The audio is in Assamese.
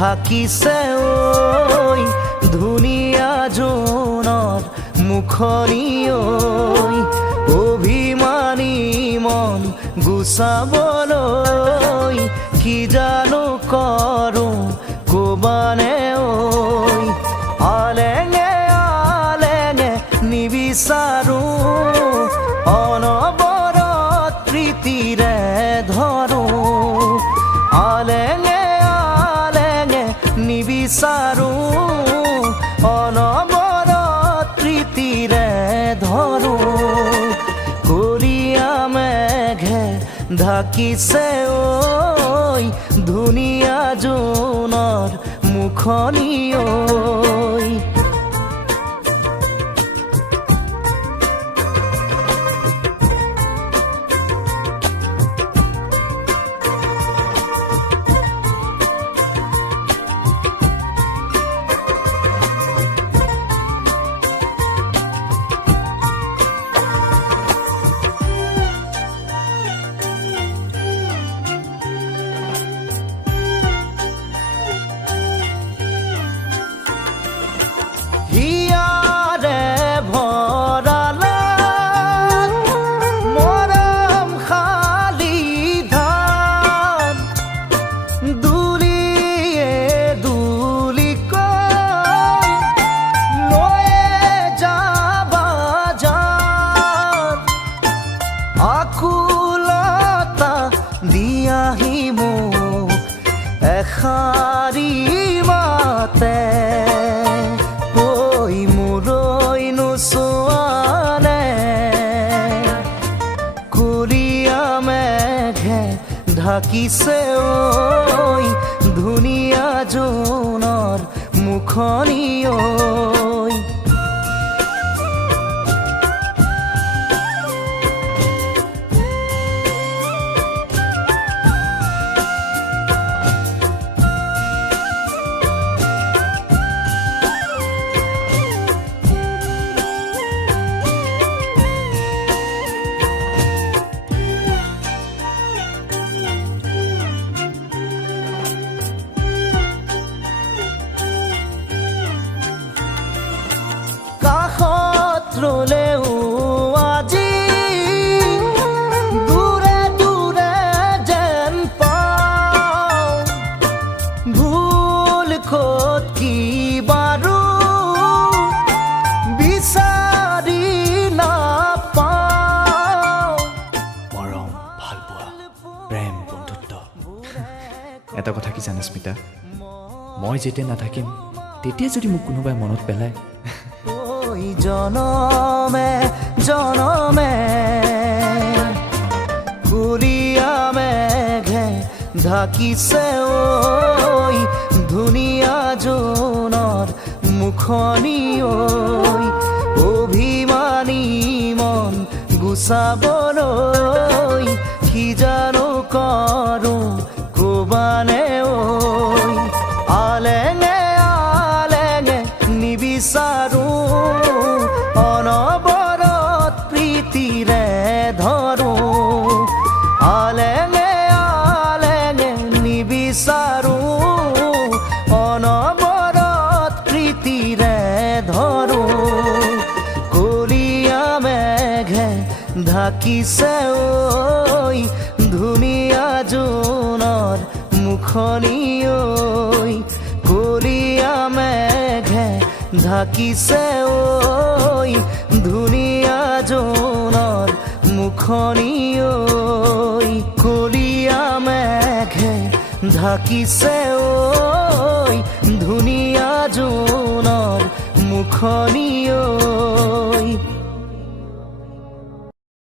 ঢাকিছে ঐ ধুনীয়া জোনৰ মুখনি ঐ অভিমানী মন গুচাবলৈ কি জানো কৰোঁ ক'বানে ঐ আলেঙে আলেঙে নিবিচাৰোঁ অনবৰত প্ৰীতিৰে ধৰোঁ আলেঙে আলেঙে নিবিচাৰোঁ অনবৰত প্ৰীতিৰে ধৰোঁ কৰিয়া মেঘে ঢাকিছে ঐ ধুনীয়া জোনৰ মুখনি ঐ হিয়াৰে ভৰালা মৰম খালি ধান দুলিয়ে দুলিকৈ লৈয়ে যাবা যান আকুলতা দিয়াহি মোক এষাৰি মাতে ঢাকিছে ঐ ধুনীয়া জোনৰ মুখনি ঐ ৰলেও আজি দূৰে দূৰে যেন পাওঁ ভুল ক'ত কি বাৰু বিচাৰি নাপাওঁ মৰম ভালপোৱা প্ৰেম বন্ধুত্ব এটা কথা কি জানা স্মিতা মই যেতিয়া নাথাকিম তেতিয়া যদি মোক কোনোবাই মনত পেলায় জনমে জনমে কুলিয়া মেঘে ঢাকিছে ঐ ধুনীয়া জোনৰ মুখনি ঐ অভিমানী মন গুচাবলৈ কি জানো কৰোঁ ক'বানে ঐ আলেঙে আলেঙে নিবিচাৰোঁ অনবৰত প্ৰীতিৰে ধৰোঁ আলেঙে আলেঙে নিবিচাৰোঁ অনবৰত প্ৰীতিৰে ধৰোঁ কলীয়া মেঘে ঢাকিছে ঐ ধুনীয়া জোনৰ মুখনি ঐ কলীয়া মেঘে ঢাকিছে ঐ ধুনীয়া জোনৰ মুখনি ঐ কলীয়া মেঘে ঢাকিছে ঐ ধুনীয়া জোনৰ মুখনি ঐ